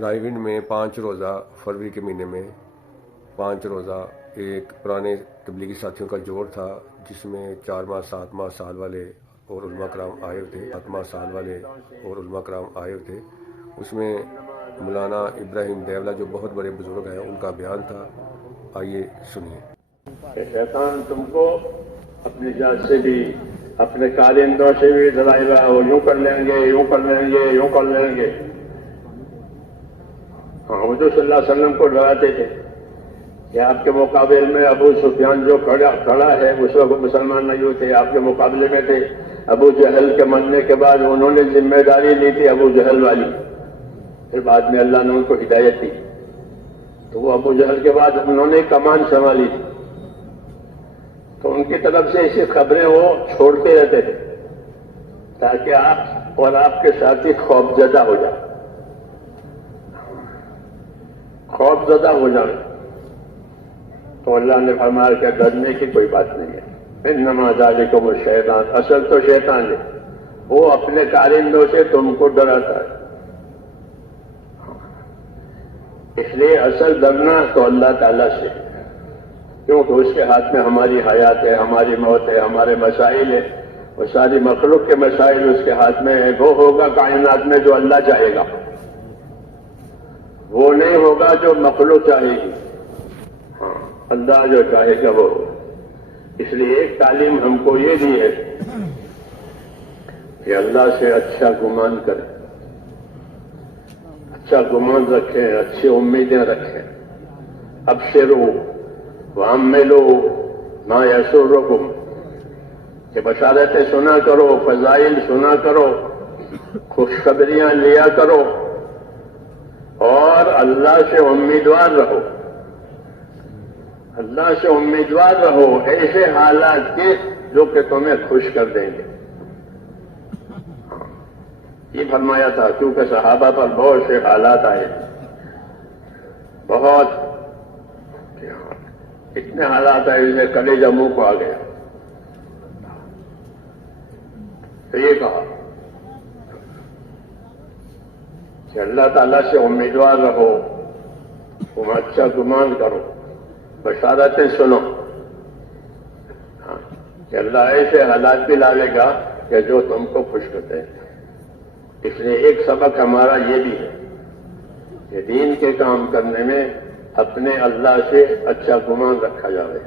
رائے گنج میں 5 روزہ فروری کے مہینے میں 5 روزہ ایک پرانے تبلیغی ساتھیوں کا جوڑ تھا، جس میں 4 ماہ 7 ماہ سال والے اور علماء کرام آئے ہوئے تھے، 7 ماہ سال والے اور علماء کرام آئے ہوئے تھے۔ اس میں مولانا ابراہیم دیولہ جو بہت بڑے بزرگ ہیں، ان کا بیان تھا، آئیے سنیے۔ شیطان تم کو اپنی ذات سے بھی اپنے کارندوں سے بھی ڈرائے گا، وہ یوں کر لیں گے، یوں کر لیں گے، یوں کر لیں گے۔ حضور صلی اللہ علیہ وسلم کو ڈراتے تھے کہ آپ کے مقابلے میں ابو سفیان جو کھڑا ہے، اس وقت مسلمان نہیں ہوتے، آپ کے مقابلے میں تھے۔ ابو جہل کے مرنے کے بعد انہوں نے ذمہ داری لی تھی ابو جہل والی، پھر بعد میں اللہ نے ان کو ہدایت دی، تو وہ ابو جہل کے بعد انہوں نے کمان سنبھالی تھی، تو ان کی طرف سے ایسی خبریں وہ چھوڑتے رہتے تھے تاکہ آپ اور آپ کے ساتھی خوف زدہ ہو جائیں، خوف زدہ ہو جائیں۔ تو اللہ نے فرمایا کہ ڈرنے کی کوئی بات نہیں ہے، انما ذالکم الشیطان، اصل تو شیطان ہے، وہ اپنے کارندوں سے تم کو ڈراتا ہے۔ اس لیے اصل ڈرنا تو اللہ تعالیٰ سے، کیونکہ اس کے ہاتھ میں ہماری حیات ہے، ہماری موت ہے، ہمارے مسائل ہے، وہ ساری مخلوق کے مسائل اس کے ہاتھ میں ہے۔ وہ ہوگا کائنات میں جو اللہ چاہے گا، وہ نہیں ہوگا جو مخلوق چاہے گی، اللہ جو چاہے گا وہ۔ اس لیے ایک تعلیم ہم کو یہ دی ہے کہ اللہ سے اچھا گمان کریں، اچھا گمان رکھیں، اچھی امیدیں رکھیں۔ ابشروا وعملوا ما یسرکم، کہ بشارتیں سنا کرو، فضائل سنا کرو، خوشخبریاں لیا کرو، اور اللہ سے امیدوار رہو، اللہ سے امیدوار رہو ایسے حالات کے جو کہ تمہیں خوش کر دیں گے۔ یہ فرمایا تھا، کیونکہ صحابہ پر بہت سے حالات آئے، بہت اتنے حالات آئے جسے کلیجہ منہ کو آ گیا۔ تو یہ کہا کہ اللہ تعالیٰ سے امیدوار رہو، تم اچھا گمان کرو، بشارتیں سنو، کہ اللہ ایسے حالات بھی ڈالے گا کہ جو تم کو خوش کرتے ہیں۔ اس لیے ایک سبق ہمارا یہ بھی ہے کہ دین کے کام کرنے میں اپنے اللہ سے اچھا گمان رکھا جائے،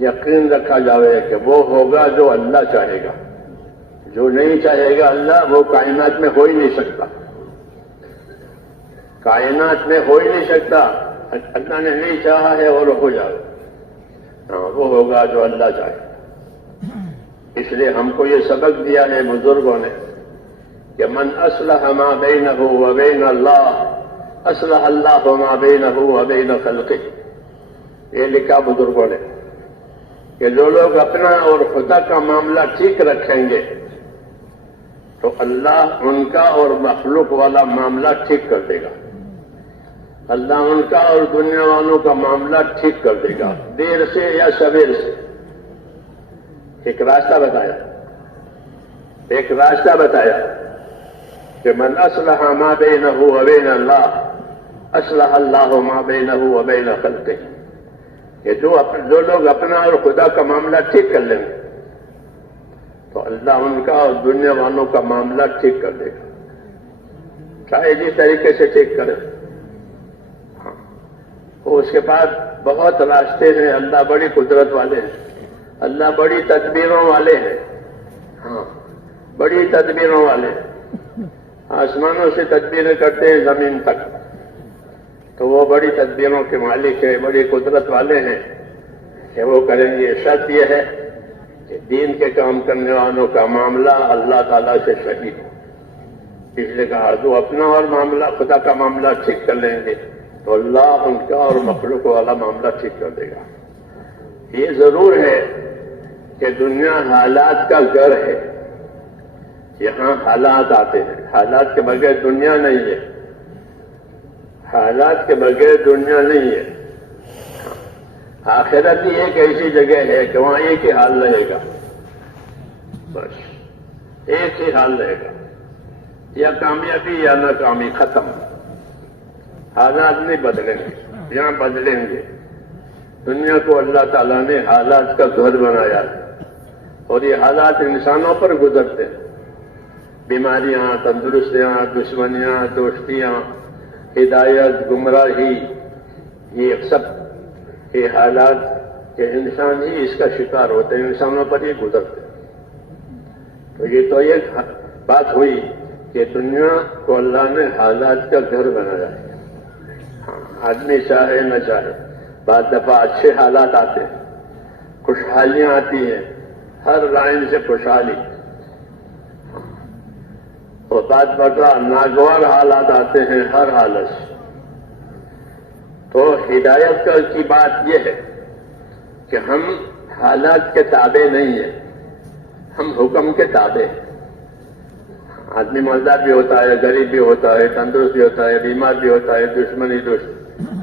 یقین رکھا جائے کہ وہ ہوگا جو اللہ چاہے گا، جو نہیں چاہے گا اللہ، وہ کائنات میں ہو ہی نہیں سکتا، کائنات میں ہو ہی نہیں سکتا۔ اللہ نے نہیں چاہا ہے اور ہو جائے، وہ ہوگا جو اللہ چاہے۔ اس لیے ہم کو یہ سبق دیا ہے بزرگوں نے کہ من اصلح ما بینہ وبین اللہ اصلح اللہ ما بینہ وبین خلقہ، یہ لکھا بزرگوں نے کہ جو لوگ اپنا اور خدا کا معاملہ ٹھیک رکھیں گے تو اللہ ان کا اور مخلوق والا معاملہ ٹھیک کر دے گا، اللہ ان کا اور دنیا والوں کا معاملہ ٹھیک کر دے گا، دیر سے یا سویر سے۔ ایک راستہ بتایا، ایک راستہ بتایا کہ من اصلح ما بینہ وبین اللہ اصلح اللہ ما بینہ وبین خلقہ، کہ جو لوگ اپنا اور خدا کا معاملہ ٹھیک کر لیں گے تو اللہ ان کا اور دنیا والوں کا معاملہ ٹھیک کر دے گا، چاہے جس طریقے سے ٹھیک کرے۔ اس کے بعد بہت راستے ہیں، اللہ بڑی قدرت والے ہیں، اللہ بڑی تدبیروں والے ہیں، بڑی تدبیروں والے، آسمانوں سے تدبیریں کرتے ہیں زمین تک، تو وہ بڑی تدبیروں کے مالک ہیں، بڑی قدرت والے ہیں کہ وہ کریں گے۔ شرط یہ ہے کہ دین کے کام کرنے والوں کا معاملہ اللہ تعالیٰ سے صحیح ہو۔ اس لیے کہا جو اپنا اور معاملہ خدا کا معاملہ ٹھیک کر لیں گے تو اللہ ان کا اور مخلوق والا معاملہ ٹھیک کر دے گا۔ یہ ضرور ہے کہ دنیا حالات کا گھر ہے، یہاں حالات آتے ہیں، حالات کے بغیر دنیا نہیں ہے، حالات کے بغیر دنیا نہیں ہے۔ آخرت ہی ایک ایسی جگہ ہے کہ وہاں ایک ہی حال رہے گا، بس ایک ہی حال رہے گا، یا کامیابی یا ناکامی، ختم۔ حالات نہیں بدلیں گے، یہاں بدلیں گے۔ دنیا کو اللہ تعالیٰ نے حالات کا گھر بنایا ہے اور یہ حالات انسانوں پر گزرتے ہیں۔ بیماریاں، تندرستیاں، دشمنیاں، دوستیاں، ہدایت، گمراہی، یہ سب یہ حالات کہ انسان ہی اس کا شکار ہوتے ہیں، انسانوں پر یہ گزرتے ہیں۔ تو یہ تو ایک بات ہوئی کہ دنیا کو اللہ نے حالات کا گھر بنایا ہے۔ ہاں، آدمی چاہے نہ چاہے، بعض دفعہ اچھے حالات آتے ہیں، خوشحالیاں آتی ہیں، ہر لائن سے خوشحالی، اور بعض دفعہ ناگوار حالات آتے ہیں ہر حالت سے۔ تو ہدایت کی بات یہ ہے کہ ہم حالات کے تابع نہیں ہیں، ہم حکم کے تابع ہیں۔ آدمی مالدار بھی ہوتا ہے، غریب بھی ہوتا ہے، تندرست بھی ہوتا ہے، بیمار بھی ہوتا ہے، دشمنی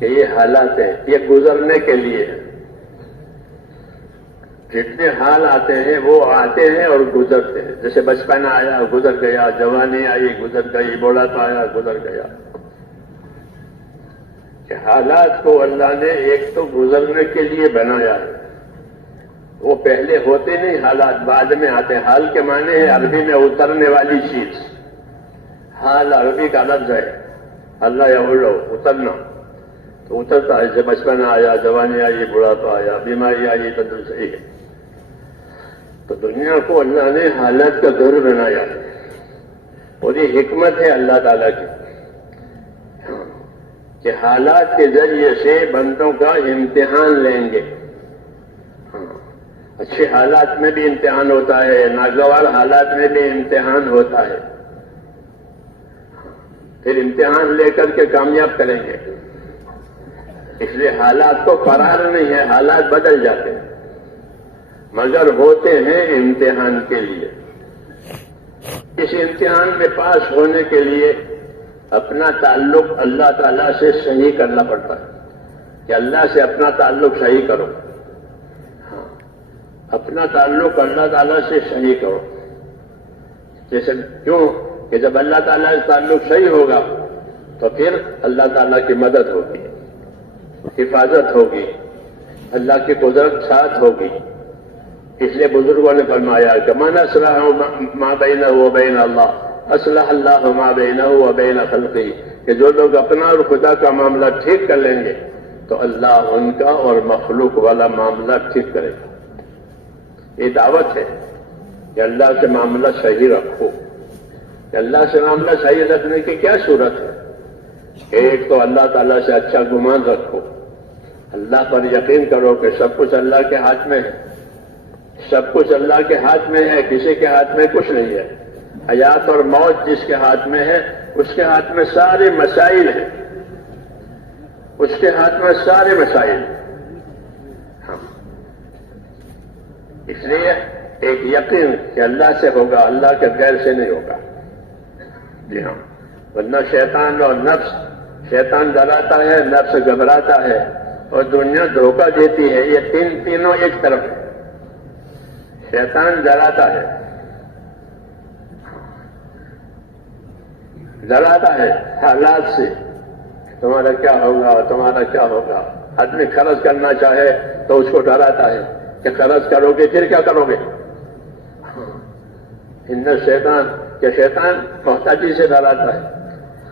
کہ یہ حالات ہیں، یہ گزرنے کے لیے ہے۔ جتنے حال آتے ہیں وہ آتے ہیں اور گزرتے ہیں، جیسے بچپن آیا گزر گیا، جوانی آئی گزر گئی، بوڑھاپا آیا گزر گیا۔ کہ حالات کو اللہ نے ایک تو گزرنے کے لیے بنایا ہے، وہ پہلے ہوتے نہیں، حالات بعد میں آتے ہیں۔ حال کے معنی ہے عربی میں اترنے والی چیز، حال عربی کا لفظ ہے، اللہ یحلو اترنا، تو اترتا ہے، جیسے بچپن آیا، جوانی آئی، بڑھاپا آیا، بیماری آئی، تندرستی ہے۔ تو دنیا کو اللہ نے حالات کا گھر بنایا ہے، اور یہ حکمت ہے اللہ تعالیٰ کی کہ حالات کے ذریعے سے بندوں کا امتحان لیں گے۔ اچھے حالات میں بھی امتحان ہوتا ہے، ناگوار حالات میں بھی امتحان ہوتا ہے، پھر امتحان لے کر کے کامیاب کریں گے۔ اس لیے حالات کو قرار نہیں ہے، حالات بدل جاتے ہیں، مگر ہوتے ہیں امتحان کے لیے۔ اس امتحان میں پاس ہونے کے لیے اپنا تعلق اللہ تعالیٰ سے صحیح کرنا پڑتا ہے کہ اللہ سے اپنا تعلق صحیح کرو۔ ہاں، اپنا تعلق اللہ تعالیٰ سے صحیح کرو۔ جیسے کیوں کہ جب اللہ تعالیٰ سے تعلق صحیح ہوگا تو پھر اللہ تعالیٰ کی مدد ہوگی، حفاظت ہوگی، اللہ کی قدرت ساتھ ہوگی۔ اس لیے بزرگوں نے فرمایا کہ من اصلح ما بینہ و بین اللہ اصلح اللہ ما بینہ و بین خلقہ، کہ جو لوگ اپنا اور خدا کا معاملہ ٹھیک کر لیں گے تو اللہ ان کا اور مخلوق والا معاملہ ٹھیک کرے گا۔ یہ دعوت ہے کہ اللہ سے معاملہ صحیح رکھو۔ کہ اللہ سے معاملہ صحیح رکھنے کی کیا صورت ہے؟ ایک تو اللہ تعالیٰ سے اچھا گمان رکھو، اللہ پر یقین کرو کہ سب کچھ اللہ کے ہاتھ میں ہے، سب کچھ اللہ کے ہاتھ میں ہے، کسی کے ہاتھ میں کچھ نہیں ہے۔ حیات اور موت جس کے ہاتھ میں ہے اس کے ہاتھ میں سارے مسائل ہیں، اس کے ہاتھ میں سارے مسائل۔ ہاں، اس لیے ایک یقین کہ اللہ سے ہوگا، اللہ کے غیر سے نہیں ہوگا۔ جی ہاں، ورنہ شیطان اور نفس، شیطان ڈراتا ہے، نفس گھبراتا ہے، اور دنیا دھوکہ دیتی ہے۔ یہ تینوں ایک طرف ہے۔ شیطان ڈراتا ہے، ڈراتا ہے حالات سے، تمہارا کیا ہوگا، تمہارا کیا ہوگا۔ آدمی خرچ کرنا چاہے تو اس کو ڈراتا ہے کہ خرچ کرو گے پھر کیا کرو گے۔ ان شیطان کہ شیطان محتاجی سے ڈراتا ہے،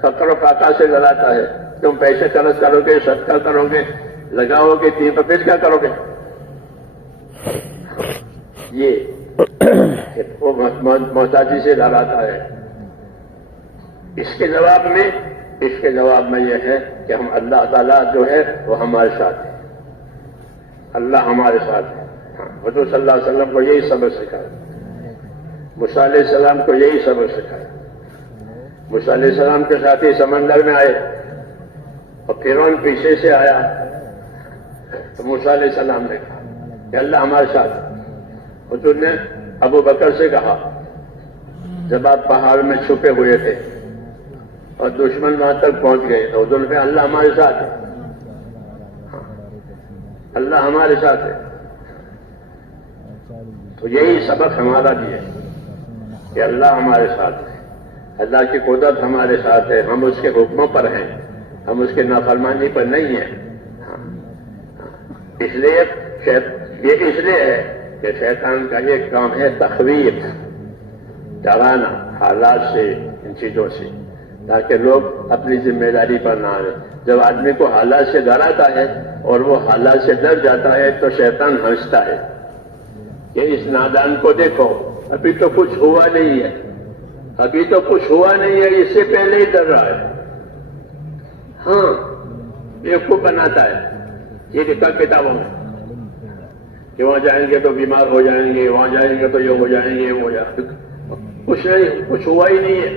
فقر و فاقہ سے ڈراتا ہے، تم پیسے خرچ کرو گے، صدقہ کرو گے، لگاؤ گے تو پھر کیا کرو گے۔ یہ وہ محتاجی سے ڈراتا ہے۔ اس کے جواب میں یہ ہے کہ ہم اللہ تعالیٰ جو ہے وہ ہمارے ساتھ ہے، اللہ ہمارے ساتھ ہے۔ حضور صلی اللہ علیہ وسلم کو یہی سبق سکھایا، موسیٰ علیہ السلام کو یہی سبق سکھایا۔ موسیٰ علیہ السلام کے ساتھی سمندر میں آئے اور فرعون پیچھے سے آیا تو موسیٰ علیہ السلام نے کہا کہ اللہ ہمارے ساتھ ہے۔ حضور نے ابو بکر سے کہا جب آپ پہاڑ میں چھپے ہوئے تھے اور دشمن وہاں تک پہنچ گئے تو حضور نے اللہ ہمارے ساتھ ہے، اللہ ہمارے ساتھ ہے۔ تو یہی سبق ہمارا بھی ہے کہ اللہ ہمارے ساتھ ہے، اللہ کی قدرت ہمارے ساتھ ہے، ہم اس کے حکموں پر ہیں، ہم اس کے نافرمانی پر نہیں ہیں. اس لیے یہ اس لیے ہے کہ شیطان کا یہ کام ہے تخویف، ڈرانا حالات سے، ان چیزوں سے، تاکہ لوگ اپنی ذمہ داری پر نہ آئیں. جب آدمی کو حالات سے ڈراتا ہے اور وہ حالات سے ڈر جاتا ہے تو شیطان ہنستا ہے کہ اس نادان کو دیکھو، ابھی تو کچھ ہوا نہیں ہے، ابھی تو کچھ ہوا نہیں ہے، اس سے پہلے ہی ڈر رہا ہے. ہاں بیوقوف بناتا ہے. یہ لکھا کتابوں میں کہ وہاں جائیں گے تو بیمار ہو جائیں گے، وہاں جائیں گے تو یہ ہو جائیں گے، وہ کچھ نہیں، کچھ ہوا ہی نہیں ہے.